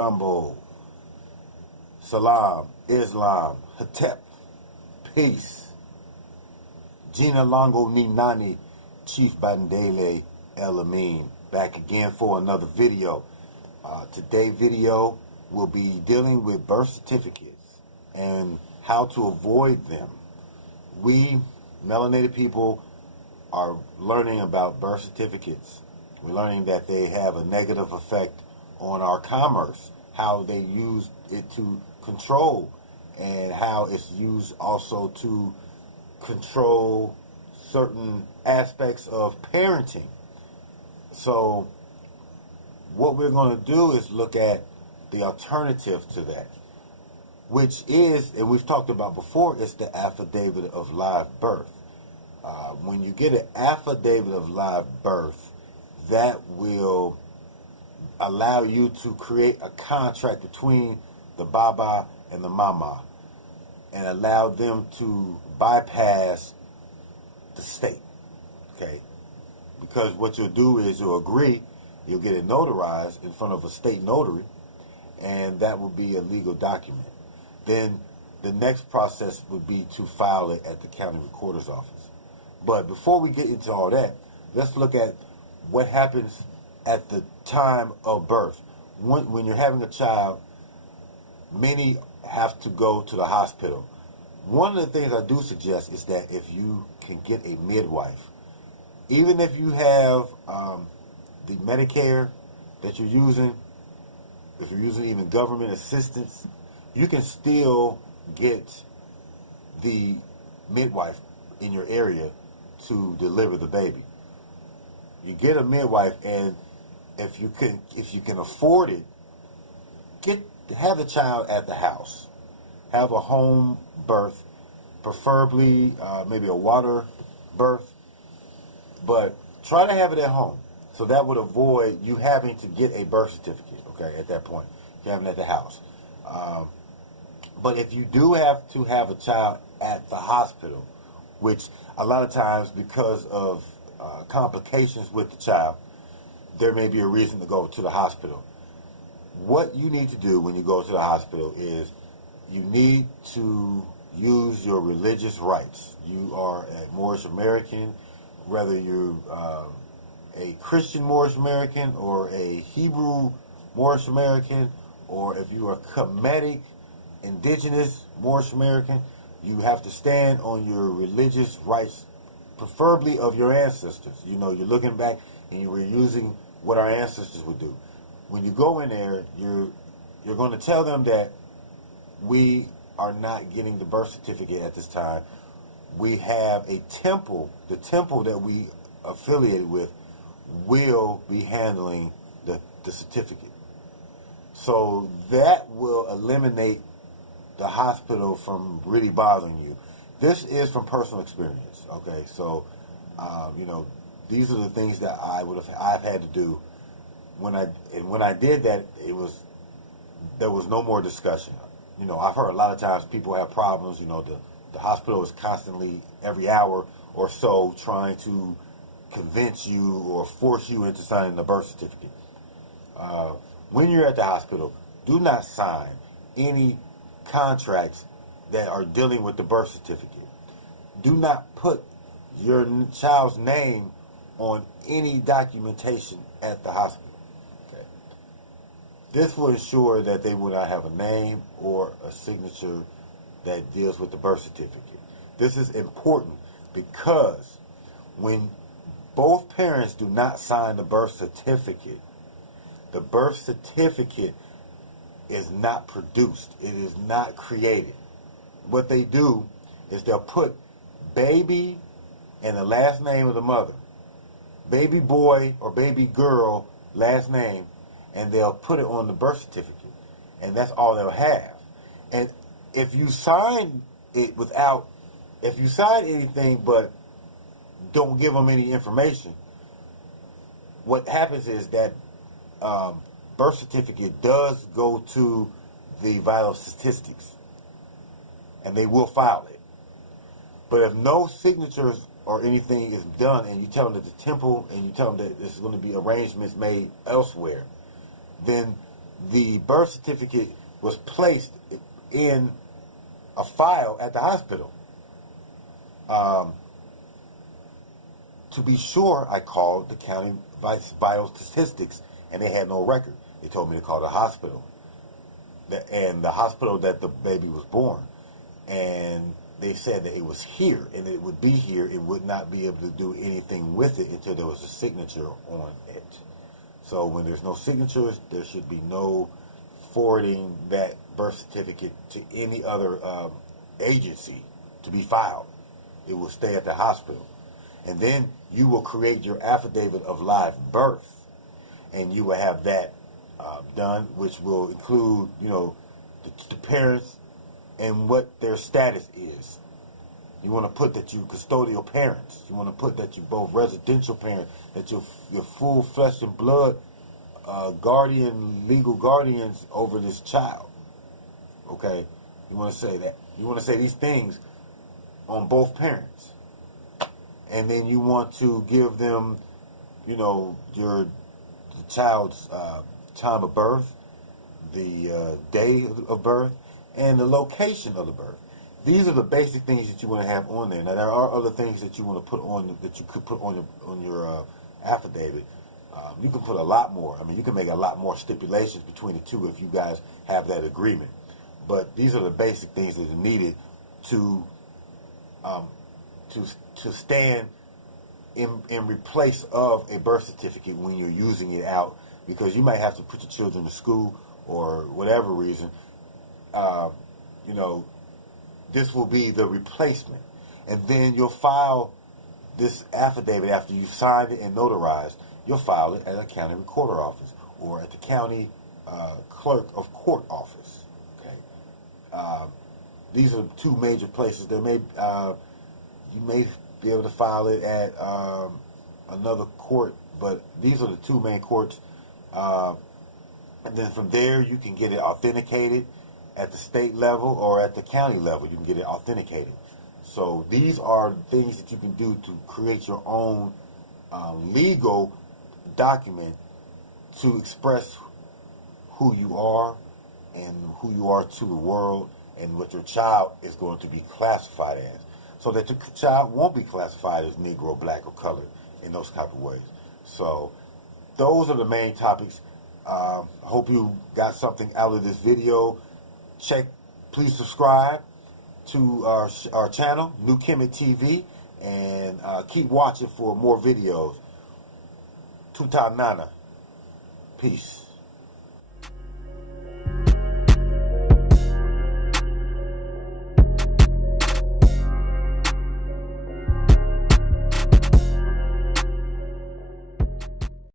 Jumbo. Salam, Islam, Hatep, peace. Gina Longo Ninani, Chief Bandele El Amin, back again for another video. Today's video will be dealing with birth certificates and how to avoid them. We, melanated people, are learning about birth certificates. We're learning that they have a negative effect on our commerce, how they use it to control, and how it's used also to control certain aspects of parenting. So what we're going to do is look at the alternative to that, which is, and we've talked about before, is the Affidavit of Live Birth. When you get an Affidavit of Live Birth, that will allow you to create a contract between the Baba and the Mama and allow them to bypass the state, okay? Because what you'll do is you'll agree, you'll get it notarized in front of a state notary, and that will be a legal document. Then the next process would be to file it at the county recorder's office. But before we get into all that, let's look at what happens at the time of birth. When you're having a child, many have to go to the hospital. One of the things I do suggest is that if you can get a midwife, even if you have the Medicare that you're using, if you're using even government assistance, you can still get the midwife in your area to deliver the baby. You get a midwife, and if you can afford it, have the child at the house. Have a home birth, preferably maybe a water birth, but try to have it at home. So that would avoid you having to get a birth certificate, okay, at that point. You're having it at the house. But if you do have to have a child at the hospital, which a lot of times because of complications with the child, there may be a reason to go to the hospital. What you need to do when you go to the hospital is you need to use your religious rights. You are a Moorish American, whether you're a Christian Moorish American or a Hebrew Moorish American, or if you are Kemitic, Indigenous Moorish American, you have to stand on your religious rights, preferably of your ancestors. You know, you're looking back and you were using what our ancestors would do. When you go in there, you're going to tell them that we are not getting the birth certificate at this time. We have a temple. The temple that we affiliated with will be handling the certificate. So that will eliminate the hospital from really bothering you. This is from personal experience, okay? So, you know, these are the things that I've had to do. When I did that, there was no more discussion. You know, I've heard a lot of times people have problems. You know, the hospital is constantly, every hour or so, trying to convince you or force you into signing the birth certificate. When you're at the hospital, do not sign any contracts that are dealing with the birth certificate. Do not put your child's name on any documentation at the hospital. Okay. This will ensure that they will not have a name or a signature that deals with the birth certificate. This is important because when both parents do not sign the birth certificate is not produced. It is not created. What they do is they'll put baby and the last name of the mother, baby boy or baby girl last name, and they'll put it on the birth certificate, and that's all they'll have. And if you sign it if you sign anything but don't give them any information, what happens is that birth certificate does go to the vital statistics, and they will file it. But if no signatures or anything is done, and you tell them that the temple, and you tell them that there's going to be arrangements made elsewhere, then the birth certificate was placed in a file at the hospital. To be sure, I called the county vital statistics, and they had no record. They told me to call the hospital, and the hospital that the baby was born. And they said that it was here, and it would be here. It would not be able to do anything with it until there was a signature on it. So when there's no signatures, there should be no forwarding that birth certificate to any other agency to be filed. It will stay at the hospital. And then you will create your affidavit of live birth, and you will have that done, which will include, the parents and what their status is. You want to put that you custodial parents. You want to put that you both residential parents, that you're full flesh and blood legal guardians over this child. Okay? You want to say that. You want to say these things on both parents. And then you want to give them, the child's time of birth, the day of birth, and the location of the birth. These are the basic things that you want to have on there. Now, there are other things that you want to put on, that you could put on your affidavit. You can put a lot more. I mean, you can make a lot more stipulations between the two if you guys have that agreement. But these are the basic things that are needed to stand in replace of a birth certificate when you're using it out, because you might have to put your children to school or whatever reason. This will be the replacement. And then you'll file this affidavit after you've signed it and notarized. You'll file it at a county recorder office or at the county clerk of court office. Okay. These are two major places. There may you may be able to file it at another court, but these are the two main courts. And then from there, you can get it authenticated at the state level or at the county level. You can get it authenticated. So these are things that you can do to create your own legal document to express who you are and who you are to the world and what your child is going to be classified as, so that your child won't be classified as Negro, Black, or colored in those type of ways. So those are the main topics. I hope you got something out of this video. Please subscribe to our channel, New Kemit TV, and keep watching for more videos. Tuta Nana. Peace.